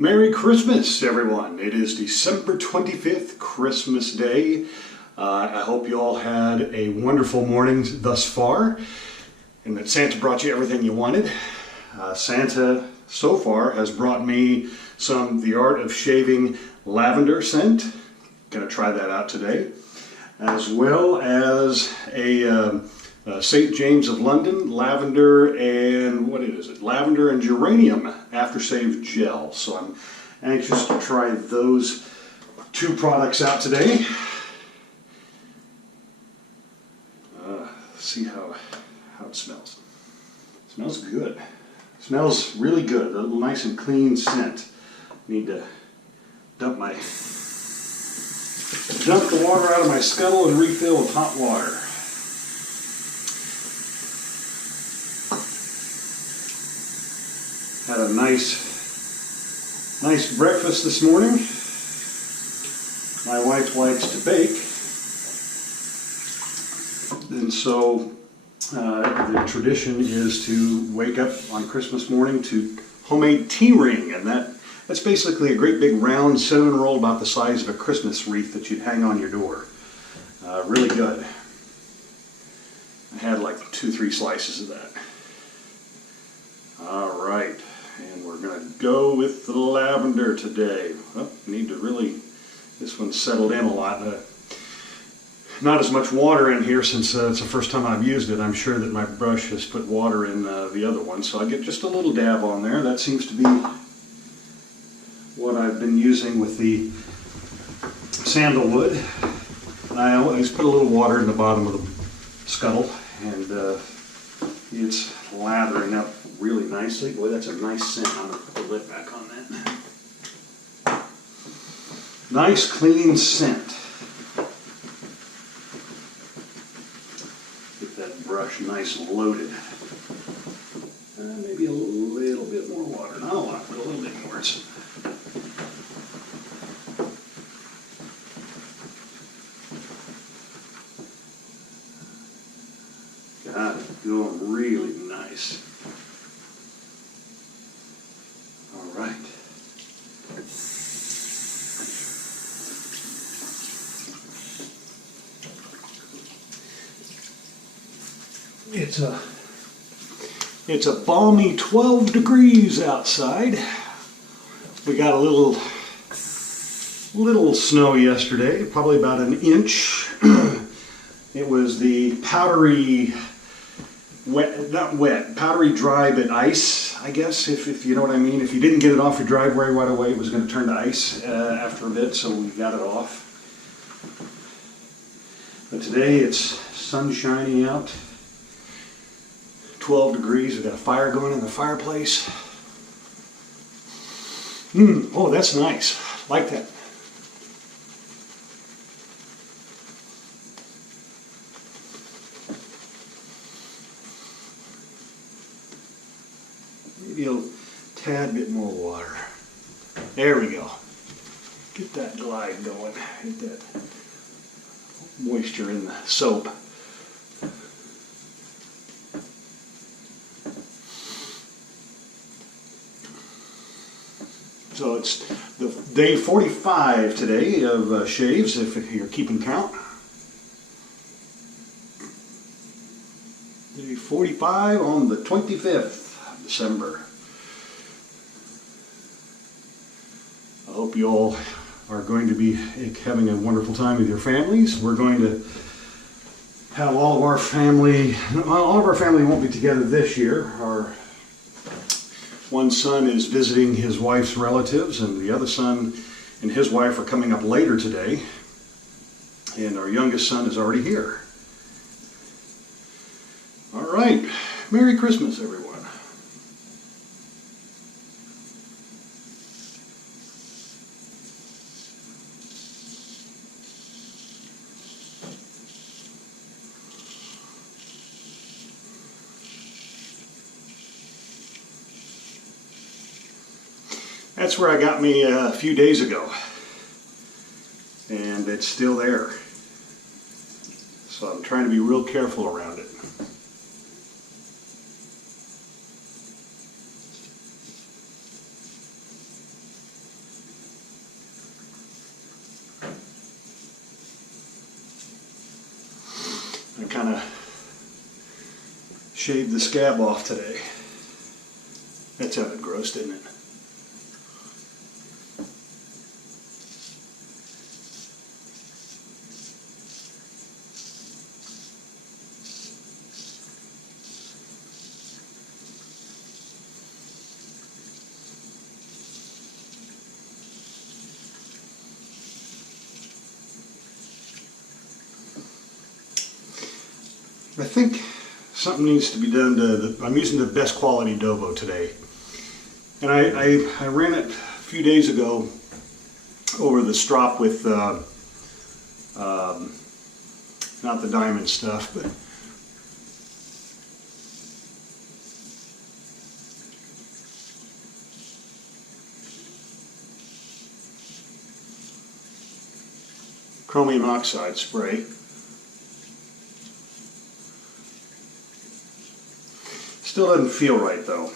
Merry Christmas, everyone. It is December 25th, Christmas Day. I hope you all had a wonderful morning thus far and that Santa brought you everything you wanted. Santa, so far, has brought me some The Art of Shaving Lavender scent. Gonna try that out today. As well as a St. James of London lavender and lavender and geranium aftershave gel. So I'm anxious to try those two products out today. See how it smells. It smells good. It smells really good. A little nice and clean scent. Need to dump the water out of my scuttle and refill with hot water. Had a nice breakfast this morning. My wife likes to bake, and so the tradition is to wake up on Christmas morning to homemade tea ring, and that's basically a great big round cinnamon roll about the size of a Christmas wreath that you'd hang on your door. Really good. I had like 2-3 slices of that. All right. And we're going to go with the lavender today. Well, need to really, this one's settled in a lot. Not as much water in here since it's the first time I've used it. I'm sure that my brush has put water in the other one, so I get just a little dab on there. That seems to be what I've been using with the sandalwood. And I always put a little water in the bottom of the scuttle, and it's lathering up really nicely. Boy, that's a nice scent. I'm going to put the lid back on that. Nice, clean scent. Get that brush nice and loaded. Maybe a little bit more water. Not a lot, but a little bit more. Got it going really nice. All right. It's a balmy 12 degrees outside. We got a little snow yesterday, probably about an inch. It was the powdery powdery dry but ice, I guess, if you know what I mean. If you didn't get it off your driveway right away, it was going to turn to ice after a bit, so we got it off. But today it's sunshiny out, 12 degrees, we've got a fire going in the fireplace. Oh, that's nice, like that. Maybe a tad bit more water. There we go. Get that glide going. Get that moisture in the soap. So it's the day 45 today of shaves, if you're keeping count. Day 45 on the 25th of December. I hope you all are going to be having a wonderful time with your families. We're going to have all of our family won't be together this year. Our one son is visiting his wife's relatives, and the other son and his wife are coming up later today. And our youngest son is already here. All right. Merry Christmas, everyone. That's where I got me a few days ago, and it's still there. So I'm trying to be real careful around it. shave the scab off today. That sounded gross, didn't it? I think something needs to be done to I'm using the best quality Dovo today. And I ran it a few days ago over the strop with, not the diamond stuff, but chromium oxide spray. Still doesn't feel right though.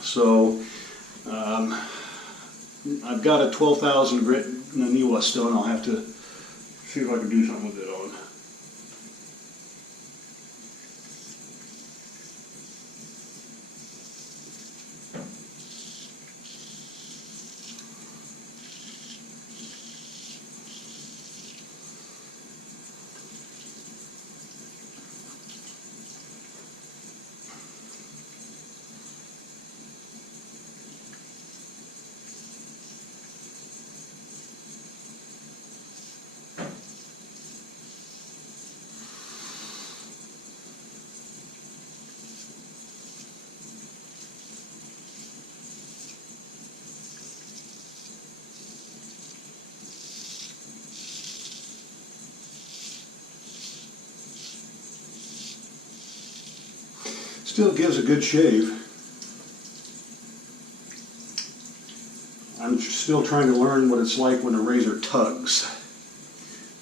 So I've got a 12,000 grit Naniwa stone. I'll have to see if I can do something with it on. Still gives a good shave. I'm still trying to learn what it's like when a razor tugs.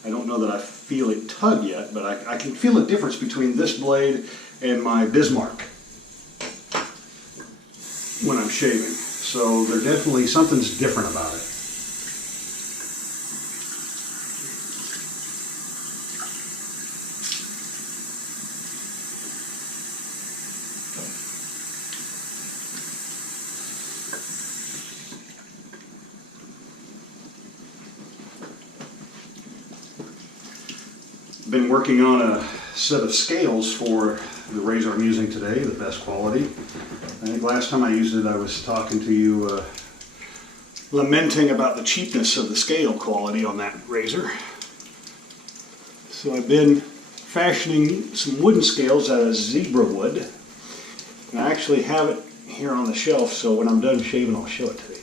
I don't know that I feel it tug yet, but I can feel a difference between this blade and my Bismarck when I'm shaving. So there definitely, something's different about it. Been working on a set of scales for the razor I'm using today, the best quality. I think last time I used it I was talking to you lamenting about the cheapness of the scale quality on that razor. So I've been fashioning some wooden scales out of zebra wood. And I actually have it here on the shelf, so when I'm done shaving I'll show it to you.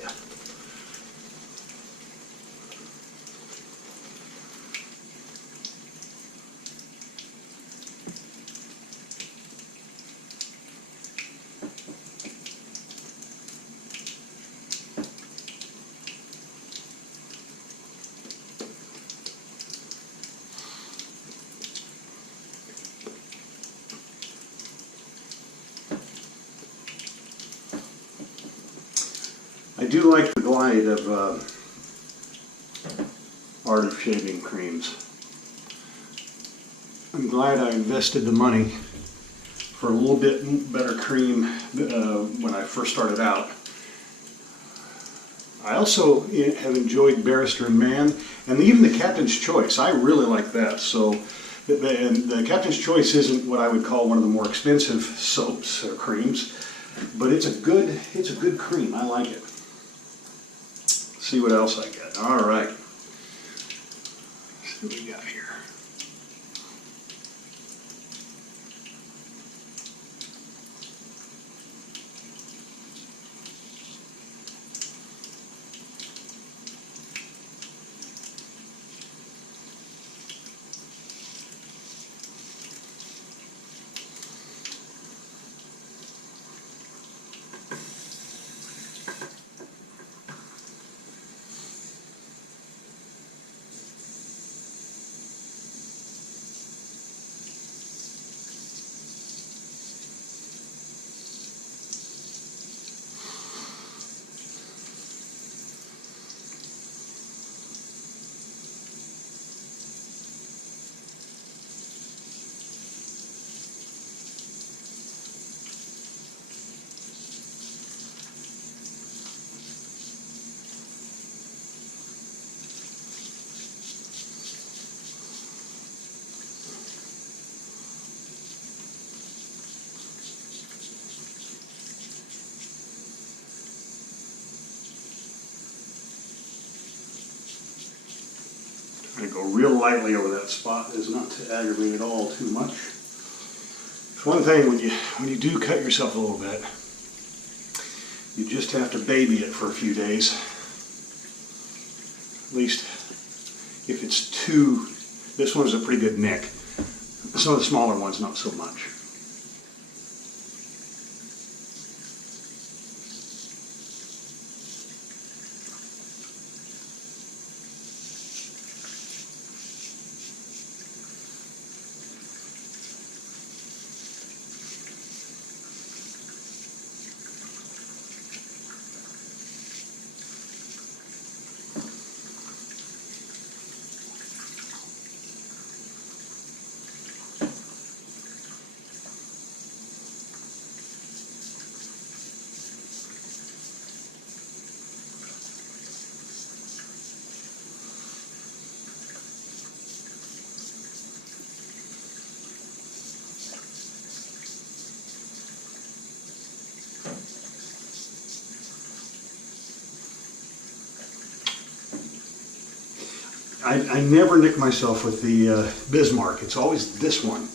I do like the glide of Art of Shaving creams. I'm glad I invested the money for a little bit better cream when I first started out. I also have enjoyed Barrister and Man, and even the Captain's Choice. I really like that. So, and the Captain's Choice isn't what I would call one of the more expensive soaps or creams, but it's a good cream. I like it. See what else I got. All right. See what we got here. I'm going to go real lightly over that spot as not to aggravate it all too much. It's one thing when you do cut yourself a little bit, you just have to baby it for a few days. At least if it's too, this one's a pretty good nick. Some of the smaller ones, not so much. I never nick myself with the Bismarck. It's always this one.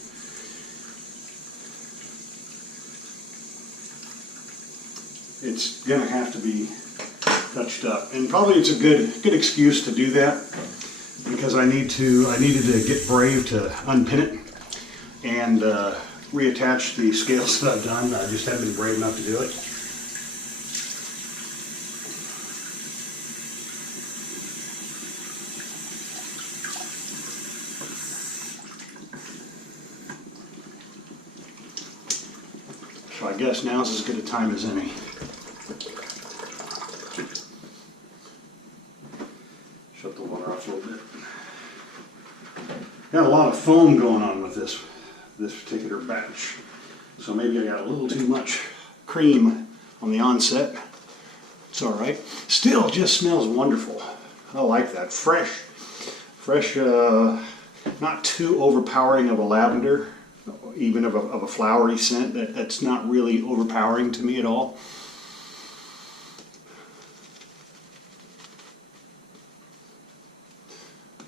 It's gonna have to be touched up, and probably it's a good excuse to do that because I needed to get brave to unpin it and reattach the scales that I've done. I just haven't been brave enough to do it. So I guess now's as good a time as any. Shut the water off a little bit. Got a lot of foam going on with this particular batch. So maybe I got a little too much cream on the onset. It's all right. Still just smells wonderful. I like that. Fresh, not too overpowering of a lavender. Even of a flowery scent that's not really overpowering to me at all.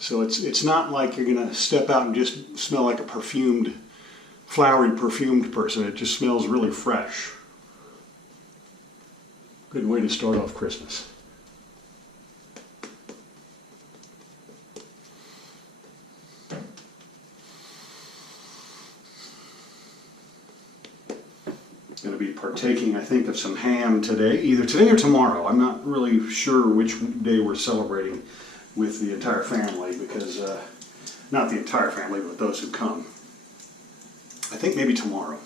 So it's not like you're gonna step out and just smell like a flowery perfumed person. It just smells really fresh. Good way to start off Christmas. Going to be partaking, I think, of some ham today, either today or tomorrow. I'm not really sure which day we're celebrating with the entire family because, not the entire family, but those who come. I think maybe tomorrow.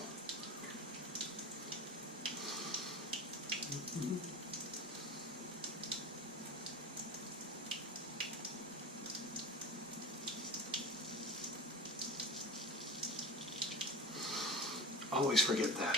Always forget that.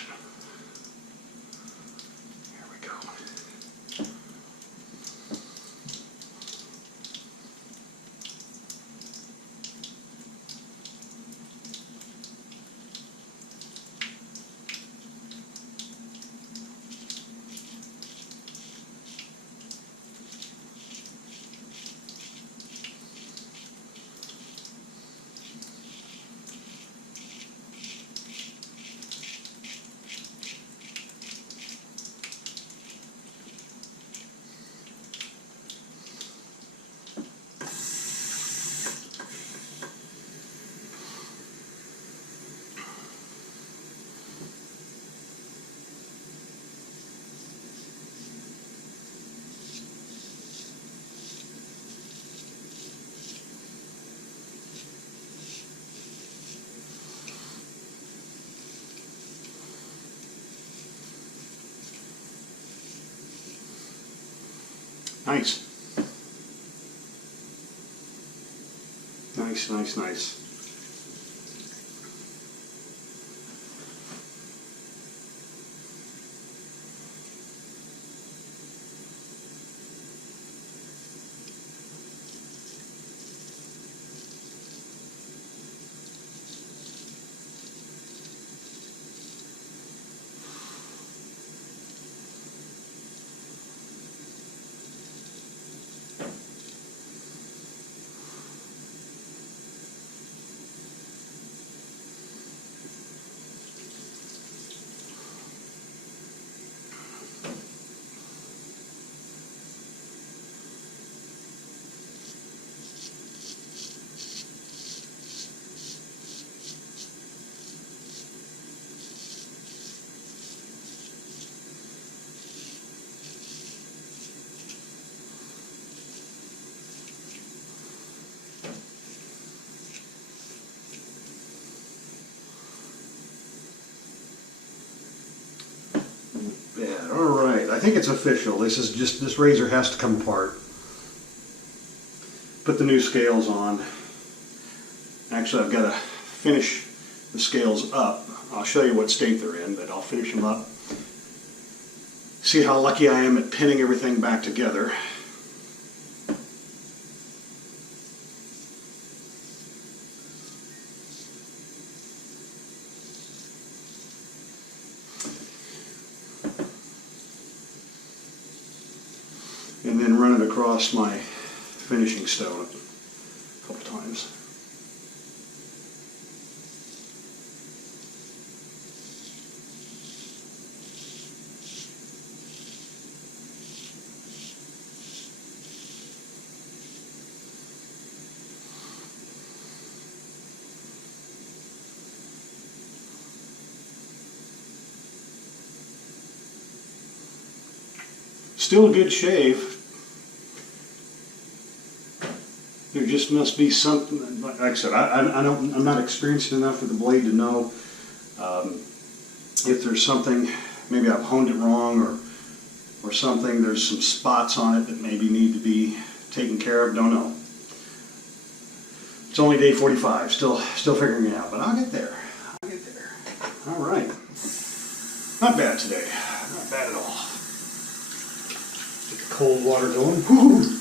Nice. Nice, nice, nice. think it's official. This razor has to come apart. Put the new scales on. Actually, I've got to finish the scales up. I'll show you what state they're in, but I'll finish them up. See how lucky I am at pinning everything back together. And then run it across my finishing stone a couple times. Still a good shave. There just must be something, like I said, I'm not experienced enough with the blade to know if there's something, maybe I've honed it wrong or something. There's some spots on it that maybe need to be taken care of, don't know. It's only day 45, still figuring it out, but I'll get there. I'll get there. All right. Not bad today, not bad at all. Get the cold water going. Woo-hoo.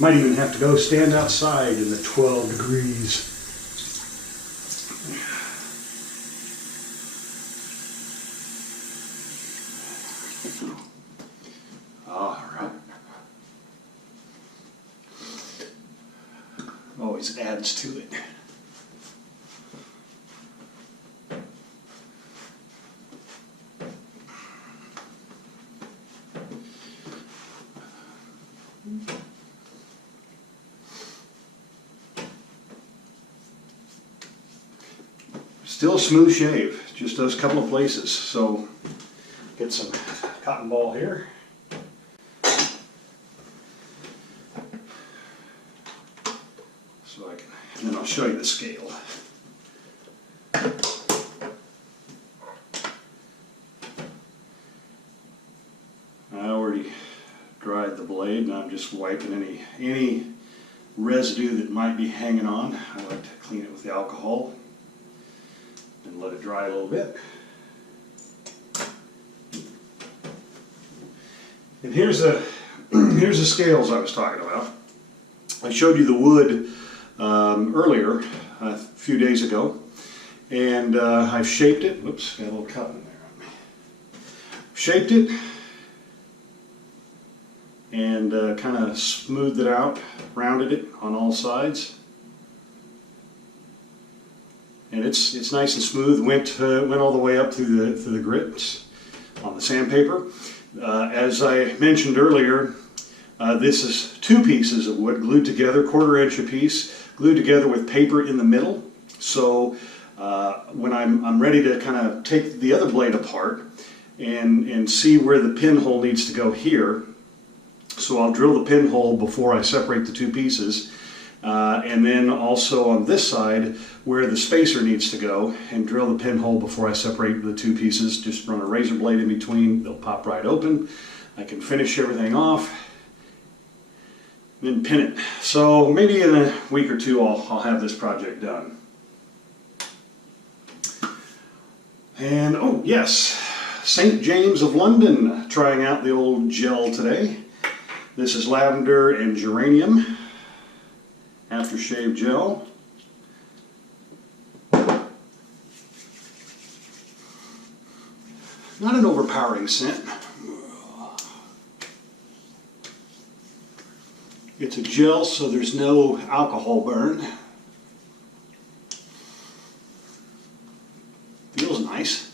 Might even have to go stand outside in the 12 degrees. All right. Always adds to it. Still a smooth shave, just does a couple of places. So get some cotton ball here. So I can, and then I'll show you the scale. I already dried the blade and I'm just wiping any residue that might be hanging on. I like to clean it with the alcohol. And let it dry a little bit. And here's the scales I was talking about. I showed you the wood earlier, a few days ago, and I've shaped it. Whoops, got a little cut in there on me. Shaped it and kind of smoothed it out, rounded it on all sides. And it's nice and smooth. Went all the way up through the grits on the sandpaper. As I mentioned earlier, this is 2 pieces of wood glued together, 1/4 inch a piece, glued together with paper in the middle. So when I'm ready to kind of take the other blade apart and see where the pinhole needs to go here, so I'll drill the pinhole before I separate the 2 pieces. And then also on this side where the spacer needs to go, and drill the pinhole before I separate the 2 pieces. Just run a razor blade in between, they'll pop right open. I can finish everything off, then pin it. So maybe in a week or 2 I'll have this project done. And oh yes, St. James of London, trying out the old gel today. This is lavender and geranium aftershave gel. Not an overpowering scent. It's a gel, so there's no alcohol burn. Feels nice.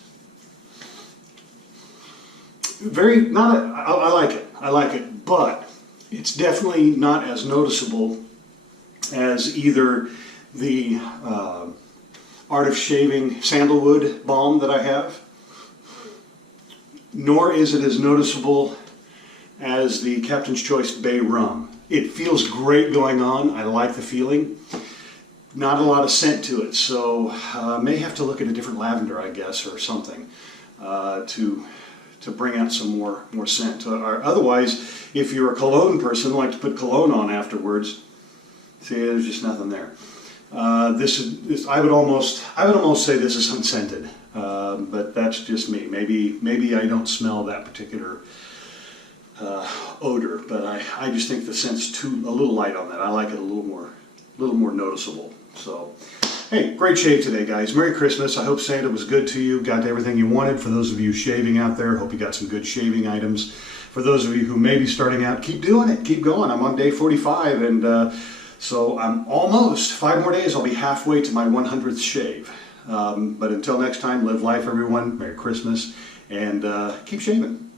I like it, but it's definitely not as noticeable as either the Art of Shaving Sandalwood balm that I have, nor is it as noticeable as the Captain's Choice Bay Rum. It feels great going on. I like the feeling. not a lot of scent to it, so may have to look at a different lavender, I guess, or something to bring out some more scent. Or otherwise, if you're a cologne person, like to put cologne on afterwards, see, there's just nothing there. I would almost say this is unscented, but that's just me. Maybe I don't smell that particular odor, but I just think the scent's a little light on that. I like it a little more noticeable. So, hey, great shave today, guys. Merry Christmas. I hope Santa was good to you, got everything you wanted. For those of you shaving out there, hope you got some good shaving items. For those of you who may be starting out, keep doing it. Keep going. I'm on day 45, and so I'm almost 5 more days. I'll be halfway to my 100th shave. But until next time, live life, everyone. Merry Christmas, and keep shaving.